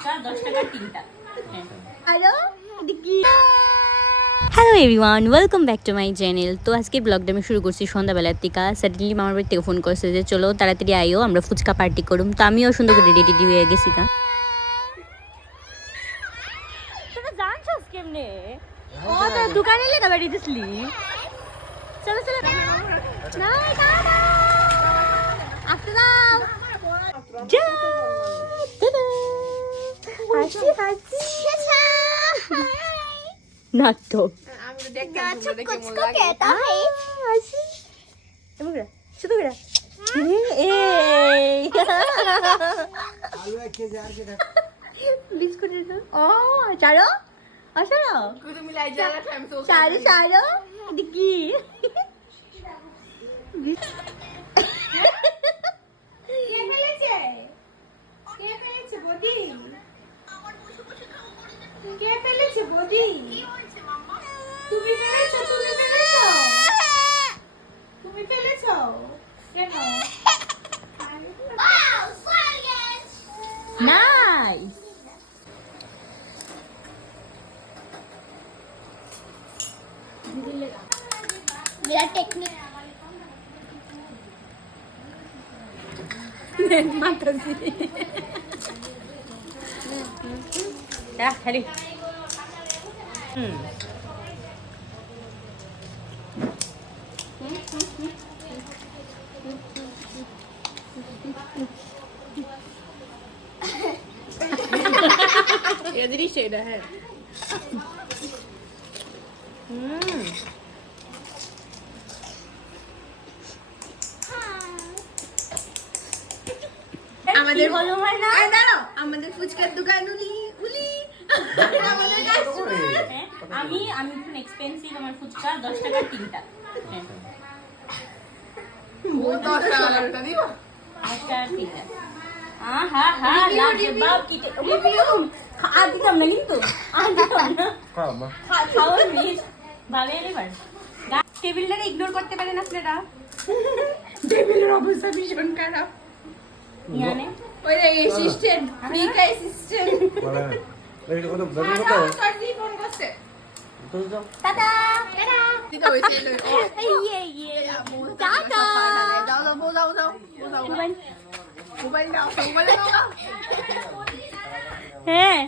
ফুচকা 10 টাকা 3টা। Hello everyone, welcome back to my channel. তো আজকে ব্লগটা আমি শুরু করছি সন্ধ্যাবেলার থেকে। সাডেনলি মামার বাড়ি থেকে ফোন করছে যে চলো তাড়াতাড়ি আইও, আমরা ফুচকা পার্টি করুম। তো আমিও সুন্দর করে রেডি টেডি হয়ে গেছি। তোরা জানছস কেমনে? ও তো দোকানে লেগা বাড়ি দিছলি। চলো চলো। না না না। আসতে দাও। যা। হাসি হাসি। না তো। আমি তো দেখতাম তোমরা কেমন লাগে। হাসি। এমন করে। শুধু করে। বিস্কুটের ও চারো আসারো কুতু মিলাই জ্বালা টাইম তো চারো চারো দেখি কে ফেলেছে বডি কে ফেলেছে বডি তুমি ফেলেছো কেন নাইস मेरा टेक्निक মাতাজি খালি এদেরই সেটা হ্যাঁ আমাদের হলো হয় না দাঁড়াও আমাদের ফুচকার দোকান উলি আমাদের কাস্টমার আমি একটু এক্সপেন্সিভ আমার ফুচকা 10 টাকা 3টা ও 10 টাকা দিব 10 টাকা 3টা হা লাজবাব কি রিভিউ আর দিতাম না কিন্তু আর দিতাম না খাওয়ার মিস ভালো এবার টেবিলটাকে ইগনোর করতে পারেন আপনারা টেবিলের অবস্থা ভীষণ খারাপ ইয়ানে ওই অ্যাসিস্ট্যান্ট ফ্রিকা অ্যাসিস্ট্যান্ট সরজি ফোন করছে টাটা দিতে হইছে ইয়ে টাটা যাও মোবাইল দাও হ্যাঁ